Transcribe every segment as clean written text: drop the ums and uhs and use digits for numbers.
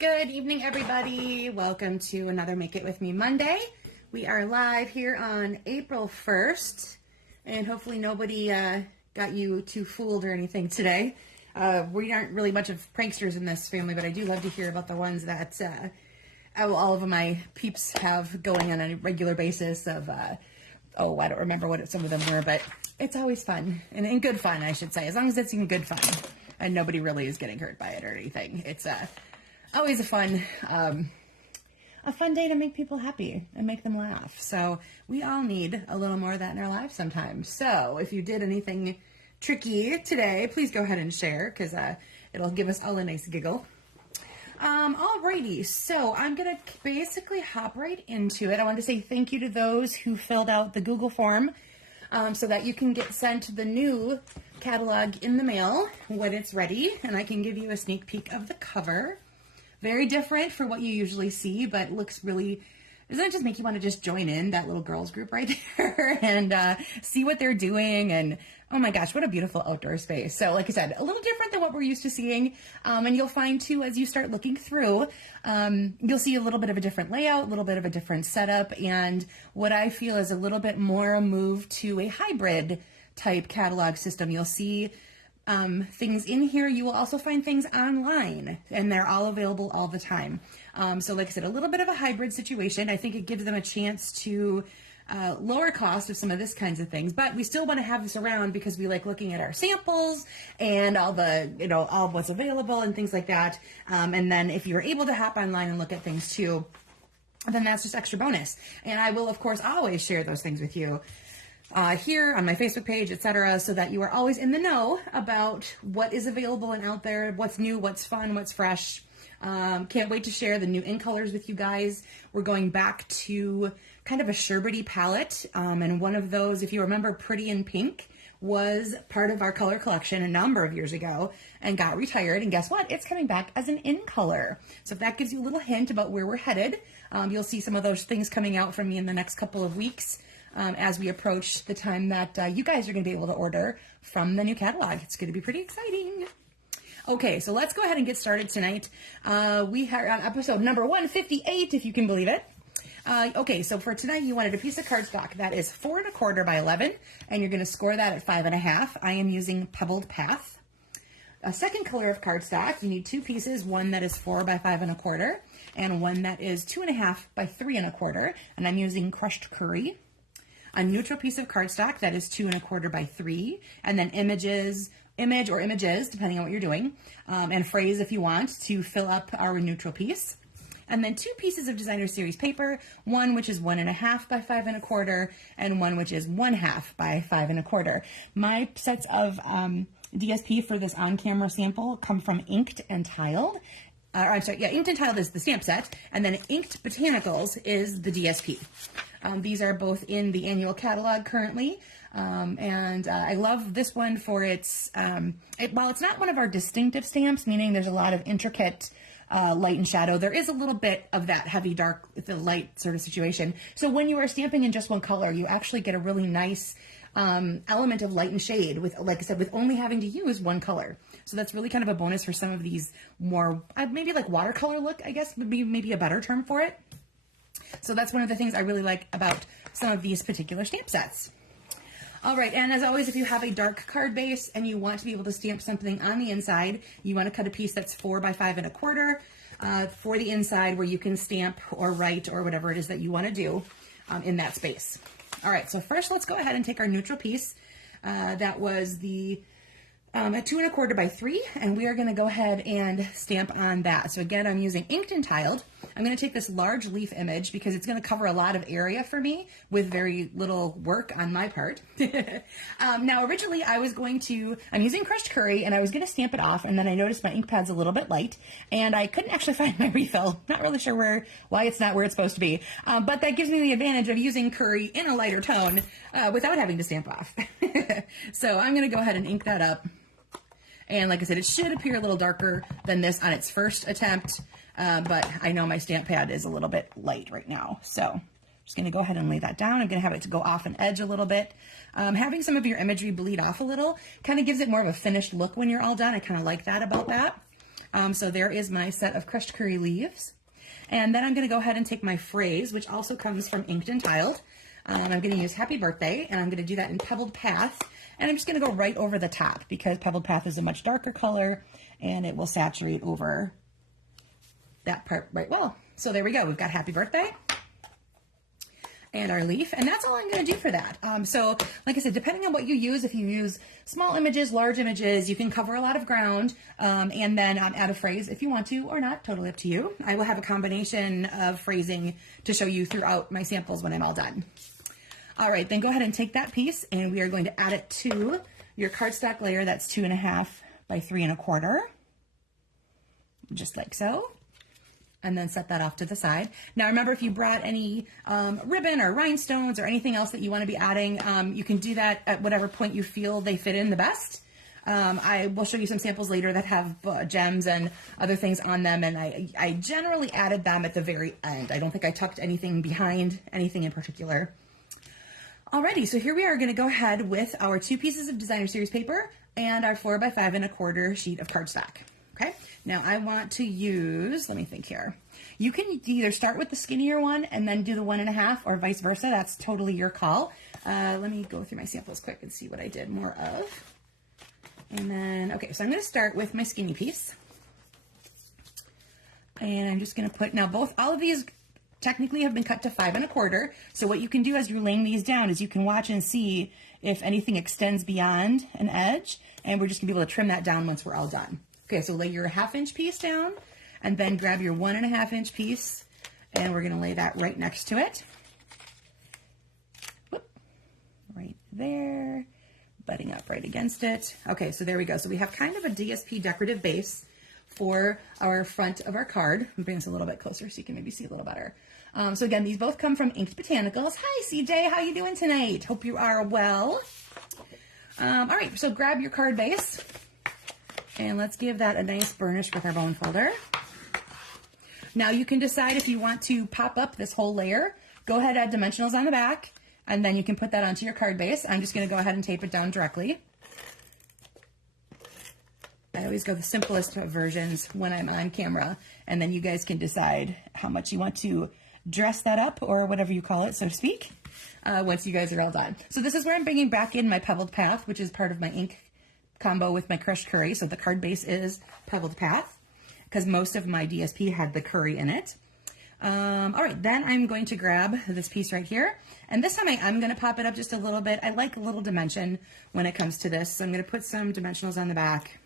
Good evening, everybody. Welcome to another Make It With Me Monday. We are live here on April 1st, and hopefully nobody got you too fooled or anything today. We aren't really much of pranksters in this family, but I do love to hear about the ones that all of my peeps have going on a regular basis of, I don't remember what some of them were, but it's always fun, and in good fun, I should say, as long as it's in good fun, and nobody really is getting hurt by it or anything. It's always a fun day to make people happy and make them laugh. So we all need a little more of that in our lives sometimes. So if you did anything tricky today, please go ahead and share, because it'll give us all a nice giggle. Alrighty, so I'm going to basically hop right into it. I want to say thank you to those who filled out the Google form so that you can get sent the new catalog in the mail when it's ready, and I can give you a sneak peek of the cover. Very different for what you usually see, but looks really, doesn't it just make you want to just join in that little girls group right there and see what they're doing? And oh my gosh, what a beautiful outdoor space. So like I said, a little different than what we're used to seeing. And you'll find too, as you start looking through, you'll see a little bit of a different layout, a little bit of a different setup, and what I feel is a little bit more a move to a hybrid type catalog system. You'll see things in here. You will also find things online, and they're all available all the time. So like I said, a little bit of a hybrid situation. I think it gives them a chance to lower cost of some of this kinds of things, but we still want to have this around because we like looking at our samples and all the, all of what's available and things like that. And then if you're able to hop online and look at things too, then that's just extra bonus. And I will, of course, always share those things with you here on my Facebook page, etc., so that you are always in the know about what is available and out there, what's new, what's fun, what's fresh. Can't wait to share the new ink colors with you guys. We're going back to kind of a sherbety palette, and one of those, if you remember, Pretty in Pink was part of our color collection a number of years ago and got retired, and guess what? It's coming back as an in color. So if that gives you a little hint about where we're headed, you'll see some of those things coming out from me in the next couple of weeks. As we approach the time that you guys are going to be able to order from the new catalog. It's going to be pretty exciting. Okay, so let's go ahead and get started tonight. We are on episode number 158, if you can believe it. Okay, so for tonight, you wanted a piece of cardstock that is 4 1/4 by 11, and you're going to score that at 5 1/2. I am using Pebbled Path. A second color of cardstock, you need 2 pieces, one that is 4 by 5 1/4, and one that is 2 1/2 by 3 1/4, and I'm using Crushed Curry. A neutral piece of cardstock that is 2 1/4 by 3, and then image or images, depending on what you're doing, and phrase if you want to fill up our neutral piece. And then 2 pieces of designer series paper, one which is 1 1/2 by 5 1/4, and one which is 1/2 by 5 1/4. My sets of DSP for this on-camera sample come from Inked and Tiled. Inked and Tiled is the stamp set, and then Inked Botanicals is the DSP. These are both in the annual catalog currently, and I love this one for its, while it's not one of our distinctive stamps, meaning there's a lot of intricate light and shadow, there is a little bit of that heavy dark, the light sort of situation. So when you are stamping in just one color, you actually get a really nice element of light and shade with, like I said, with only having to use one color. So that's really kind of a bonus for some of these more, maybe like watercolor look, I guess would be maybe a better term for it. So that's one of the things I really like about some of these particular stamp sets. All right, and as always, if you have a dark card base and you want to be able to stamp something on the inside, you want to cut a piece that's 4 by 5 1/4 for the inside, where you can stamp or write or whatever it is that you want to do in that space. All right, so first let's go ahead and take our neutral piece. That was the at 2 1/4 by 3, and we are going to go ahead and stamp on that. So again, I'm using Inked and Tiled. I'm going to take this large leaf image because it's going to cover a lot of area for me with very little work on my part. Now, originally I'm using Crushed Curry, and I was going to stamp it off, and then I noticed my ink pad's a little bit light, and I couldn't actually find my refill. Not really sure why it's not where it's supposed to be, but that gives me the advantage of using Curry in a lighter tone without having to stamp off. So I'm going to go ahead and ink that up. And like I said, it should appear a little darker than this on its first attempt, but I know my stamp pad is a little bit light right now. So I'm just going to go ahead and lay that down. I'm going to have it to go off an edge a little bit. Having some of your imagery bleed off a little kind of gives it more of a finished look when you're all done. I kind of like that about that. So there is my set of crushed curry leaves. And then I'm going to go ahead and take my phrase, which also comes from Inked and Tiled. I'm going to use Happy Birthday, and I'm going to do that in Pebbled Path. And I'm just going to go right over the top because Pebbled Path is a much darker color and it will saturate over that part right well. So there we go. We've got Happy Birthday and our leaf, and that's all I'm going to do for that. So like I said, depending on what you use, if you use small images, large images, you can cover a lot of ground, and then add a phrase if you want to or not, totally up to you. I will have a combination of phrasing to show you throughout my samples when I'm all done. All right, then go ahead and take that piece and we are going to add it to your cardstock layer that's 2.5 by 3 1/4, just like so. And then set that off to the side. Now remember, if you brought any ribbon or rhinestones or anything else that you want to be adding, you can do that at whatever point you feel they fit in the best. I will show you some samples later that have gems and other things on them, and I generally added them at the very end. I don't think I tucked anything behind anything in particular. Alrighty, so here we are going to go ahead with our 2 pieces of designer series paper and our 4 by 5 1/4 sheet of cardstock. Okay, now I want to use, let me think here. You can either start with the skinnier one and then do the 1 1/2 or vice versa. That's totally your call. Let me go through my samples quick and see what I did more of. And then, okay, so I'm going to start with my skinny piece. And I'm just going to put, now all of these technically have been cut to 5 1/4. So what you can do as you're laying these down is you can watch and see if anything extends beyond an edge. And we're just going to be able to trim that down once we're all done. Okay, so lay your 1/2 inch piece down and then grab your 1 1/2 inch piece and we're gonna lay that right next to it. Whoop, right there, butting up right against it. Okay, so there we go. So we have kind of a DSP decorative base for our front of our card. I'm bring this a little bit closer so you can maybe see a little better. So again, these both come from Inked Botanicals. Hi CJ, how you doing tonight? Hope you are well. All right, so grab your card base. And let's give that a nice burnish with our bone folder. Now you can decide if you want to pop up this whole layer. Go ahead, add dimensionals on the back, and then you can put that onto your card base. I'm just going to go ahead and tape it down directly. I always go the simplest versions when I'm on camera, and then you guys can decide how much you want to dress that up, or whatever you call it, so to speak, once you guys are all done. So this is where I'm bringing back in my Pebbled Path, which is part of my ink combo with my crushed curry. So the card base is Pebbled Path because most of my DSP had the curry in it. All right, then I'm going to grab this piece right here, and this time I'm going to pop it up just a little bit. I like a little dimension when it comes to this, so I'm going to put some dimensionals on the back,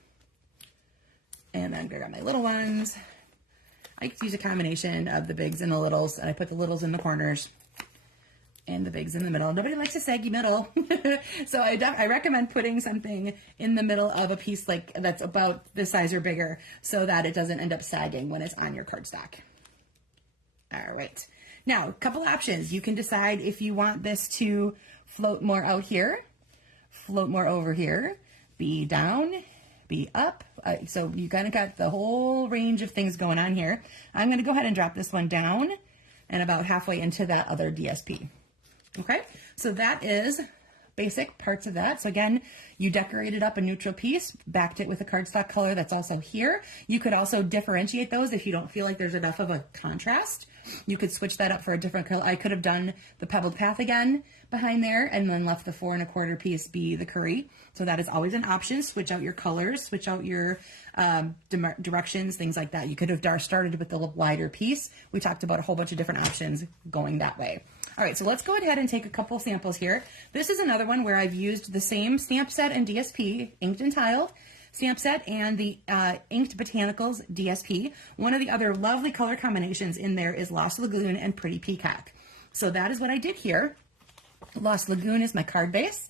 and then I'm going to grab my little ones. I like to use a combination of the bigs and the littles, and I put the littles in the corners and the bigs in the middle. Nobody likes a saggy middle. So I recommend putting something in the middle of a piece like that's about this size or bigger so that it doesn't end up sagging when it's on your cardstock. All right. Now, a couple options. You can decide if you want this to float more out here, float more over here, be down, be up. So you kind of got the whole range of things going on here. I'm going to go ahead and drop this one down and about halfway into that other DSP. Okay, so that is basic parts of that. So again, you decorated up a neutral piece, backed it with a cardstock color that's also here. You could also differentiate those if you don't feel like there's enough of a contrast. You could switch that up for a different color. I could have done the Pebbled Path again behind there and then left the 4 1/4 piece be the curry. So that is always an option. Switch out your colors, switch out your directions, things like that. You could have started with the wider piece. We talked about a whole bunch of different options going that way. All right, so let's go ahead and take a couple samples here. This is another one where I've used the same stamp set and DSP, Inked and Tiled stamp set, and the Inked Botanicals DSP. One of the other lovely color combinations in there is Lost Lagoon and Pretty Peacock. So that is what I did here. Lost Lagoon is my card base.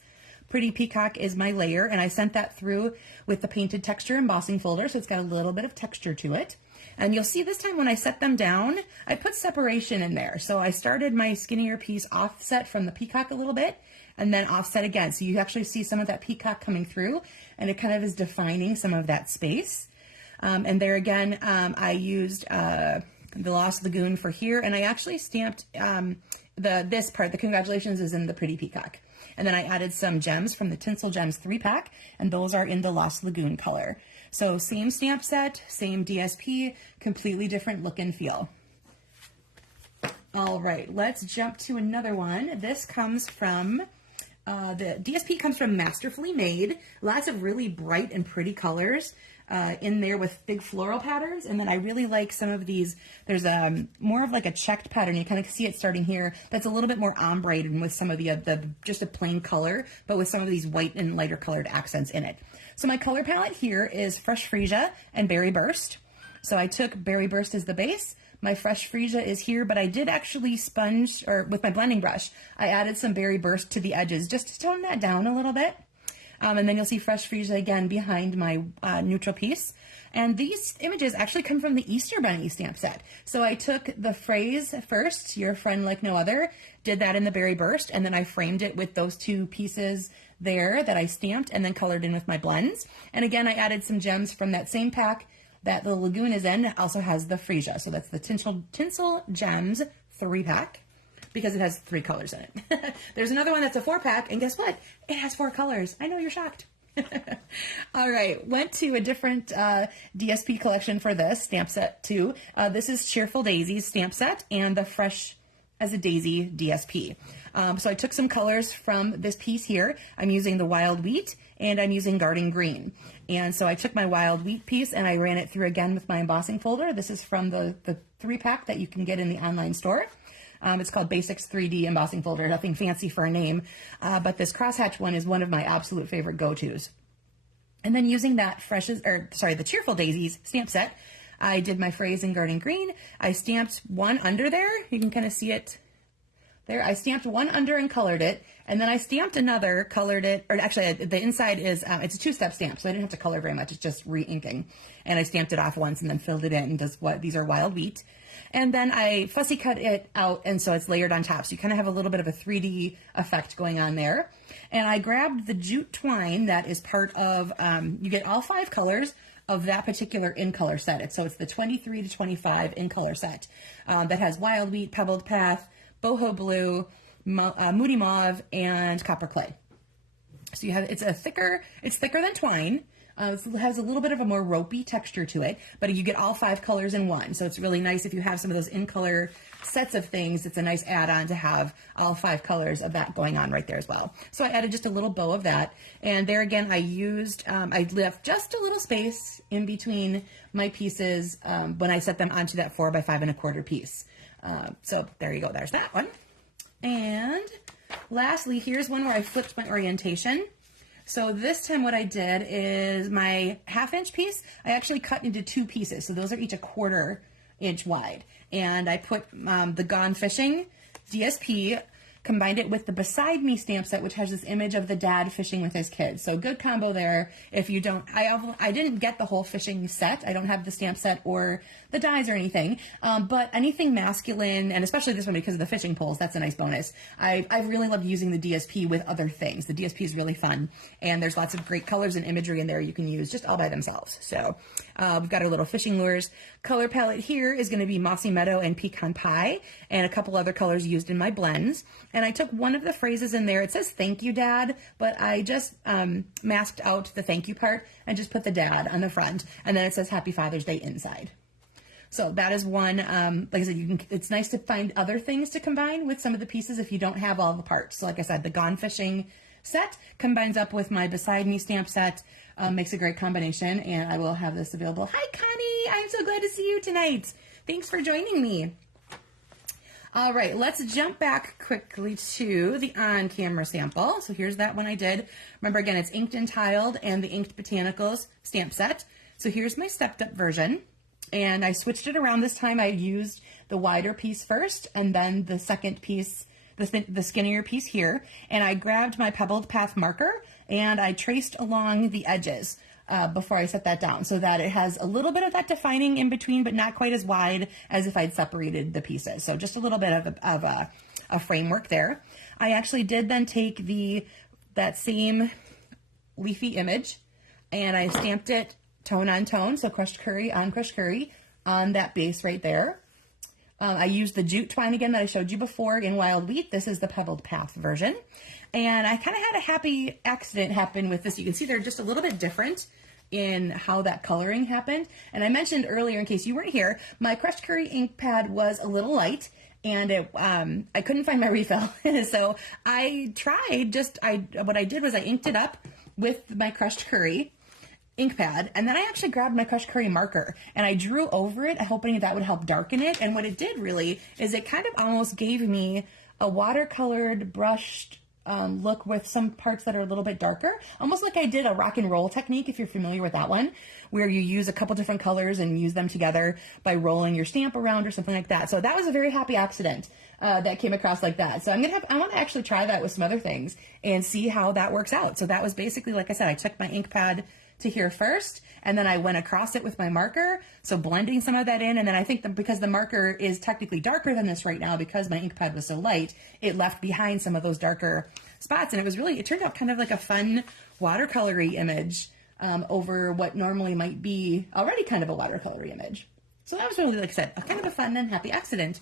Pretty Peacock is my layer, and I sent that through with the painted texture embossing folder, so it's got a little bit of texture to it. And you'll see this time when I set them down, I put separation in there. So I started my skinnier piece offset from the peacock a little bit, and then offset again. So you actually see some of that peacock coming through, and it kind of is defining some of that space. And there again, I used the Lost Lagoon for here, and I actually stamped this part, the congratulations, is in the Pretty Peacock. And then I added some gems from the Tinsel Gems 3-pack, and those are in the Lost Lagoon color. So same stamp set, same DSP, completely different look and feel. All right, let's jump to another one. This comes from, the DSP comes from Masterfully Made. Lots of really bright and pretty colors in there with big floral patterns. And then I really like some of these. There's more of like a checked pattern. You kind of see it starting here. That's a little bit more ombre and with some of the just a plain color, but with some of these white and lighter colored accents in it. So my color palette here is Fresh Freesia and Berry Burst. So I took Berry Burst as the base. My Fresh Freesia is here, but I did actually sponge, or with my blending brush, I added some Berry Burst to the edges just to tone that down a little bit. And then you'll see Fresh Freesia again behind my neutral piece. And these images actually come from the Easter Bunny stamp set. So I took the phrase first, your friend like no other, did that in the Berry Burst, and then I framed it with those two pieces there that I stamped and then colored in with my blends. And again, I added some gems from that same pack that the Lagoon is in. It also has the Freesia. So that's the Tinsel Gems 3-pack because it has 3 colors in it. There's another one that's a 4-pack, and guess what? It has 4 colors. I know you're shocked. All right, went to a different DSP collection for this stamp set too. This is Cheerful Daisies stamp set and the Fresh as a Daisy DSP. So I took some colors from this piece here. I'm using the Wild Wheat and I'm using Garden Green. And so I took my Wild Wheat piece and I ran it through again with my embossing folder. This is from the 3-pack that you can get in the online store. It's called Basics 3D Embossing Folder, nothing fancy for a name, but this crosshatch one is one of my absolute favorite go-tos. And then using that the Cheerful Daisies stamp set, I did my phrase in Garden Green. I stamped one under there. You can kind of see it there. I stamped one under and colored it, and then I stamped another, colored it, or actually the inside is, it's a 2-step stamp, so I didn't have to color very much. It's just re-inking. And I stamped it off once and then filled it in. These are Wild Wheat. And then I fussy cut it out, and so it's layered on top. So you kind of have a little bit of a 3D effect going on there. And I grabbed the jute twine that is part of, you get all 5 colors of that particular in color set. So it's the 23 to 25 in color set that has Wild Wheat, Pebbled Path, Boho Blue, Moody Mauve, and Copper Clay. So you have, it's thicker than twine. It has a little bit of a more ropey texture to it, but you get all 5 colors in one. So it's really nice if you have some of those in-color sets of things. It's a nice add-on to have all 5 colors of that going on right there as well. So I added just a little bow of that. And there again, I used, I left just a little space in between my pieces when I set them onto that 4 by 5 1/4 piece. So there you go. There's that one. And lastly, here's one where I flipped my orientation. So this time what I did is my 1/2-inch piece, I actually cut into 2 pieces. So those are each a 1/4 inch wide. And I put the Gone Fishing DSP, combined it with the Beside Me stamp set, which has this image of the dad fishing with his kids. So good combo there. If you don't, I didn't get the whole fishing set. I don't have the stamp set or the dies or anything, but anything masculine, and especially this one because of the fishing poles, that's a nice bonus. I really love using the DSP with other things. The DSP is really fun, and there's lots of great colors and imagery in there you can use just all by themselves. So we've got our little fishing lures. Color palette here is going to be Mossy Meadow and Pecan Pie, and a couple other colors used in my blends. And I took one of the phrases in there. It says "Thank you, Dad," but I just masked out the thank you part and just put the dad on the front, and then it says "Happy Father's Day" inside. So that is one, like I said, it's nice to find other things to combine with some of the pieces if you don't have all the parts. So like I said, the Gone Fishing set combines up with my Beside Me stamp set, makes a great combination, and I will have this available. Hi, Connie! I'm so glad to see you tonight. Thanks for joining me. All right, let's jump back quickly to the on-camera sample. So here's that one I did. Remember, again, it's Inked and Tiled and the Inked Botanicals stamp set. So here's my stepped-up version. And I switched it around this time. I used the wider piece first, and then the second piece, the skinnier piece here. And I grabbed my Pebbled Path marker, and I traced along the edges before I set that down, so that it has a little bit of that defining in between, but not quite as wide as if I'd separated the pieces. So just a little bit of a framework there. I actually did then take that same leafy image, and I stamped it tone on tone, so crushed curry on that base right there. I used the jute twine again that I showed you before in Wild Wheat. This is the Pebbled Path version. And I kind of had a happy accident happen with this. You can see they're just a little bit different in how that coloring happened. And I mentioned earlier, in case you weren't here, my crushed curry ink pad was a little light, and I couldn't find my refill. So I tried, what I did was I inked it up with my crushed curry ink pad, and then I actually grabbed my crushed curry marker and I drew over it, hoping that would help darken it. And what it did really is it kind of almost gave me a watercolored brushed look with some parts that are a little bit darker, almost like I did a rock and roll technique, if you're familiar with that one, where you use a couple different colors and use them together by rolling your stamp around or something like that. So that was a very happy accident that came across like that. So I want to actually try that with some other things and see how that works out. So that was basically, like I said, I took my ink pad to here first, and then I went across it with my marker, so blending some of that in. And then I think that because the marker is technically darker than this right now, because my ink pad was so light, it left behind some of those darker spots, and it turned out kind of like a fun watercolory image over what normally might be already kind of a watercolory image. So that was really, like I said, kind of a fun and happy accident.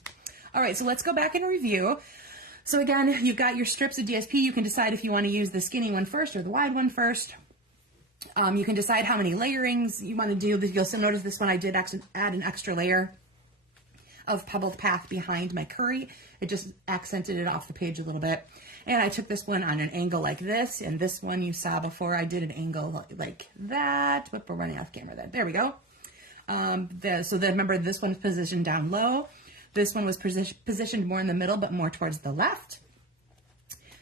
All right, so let's go back and review. So again, you've got your strips of DSP. You can decide if you want to use the skinny one first or the wide one first. You can decide how many layerings you want to do. You'll notice this one I did actually add an extra layer of pebbled path behind my curry. It just accented it off the page a little bit. And I took this one on an angle like this, and this one you saw before I did an angle like that. Whoop, we're running off camera then. There we go. Remember, this one's positioned down low. This one was positioned more in the middle, but more towards the left.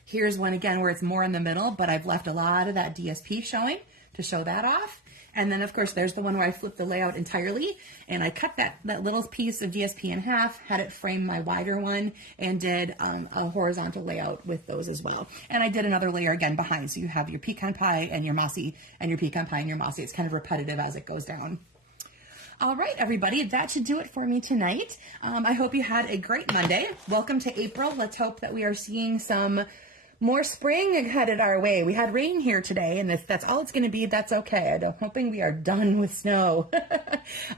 Here's one again where it's more in the middle, but I've left a lot of that DSP showing to show that off. And then of course there's the one where I flipped the layout entirely, and I cut that little piece of DSP in half, had it frame my wider one, and did a horizontal layout with those as well. And I did another layer again behind, so you have your pecan pie and your mossy, and your pecan pie and your mossy. It's kind of repetitive as it goes down. All right, everybody, that should do it for me tonight. I hope you had a great Monday. Welcome to April. Let's hope that we are seeing some more spring headed our way. We had rain here today, and if that's all it's going to be, that's okay. I'm hoping we are done with snow.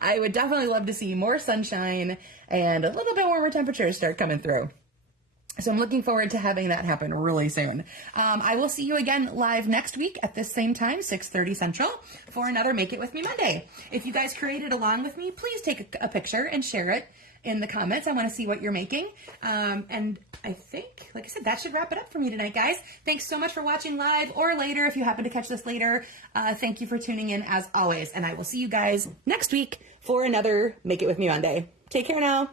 I would definitely love to see more sunshine and a little bit warmer temperatures start coming through. So I'm looking forward to having that happen really soon. I will see you again live next week at this same time, 6:30 Central, for another Make It With Me Monday. If you guys created along with me, please take a picture and share it in the comments. I want to see what you're making. And I think, like I said, that should wrap it up for me tonight, guys. Thanks so much for watching live or later. If you happen to catch this later, thank you for tuning in as always. And I will see you guys next week for another Make It With Me Monday. Take care now.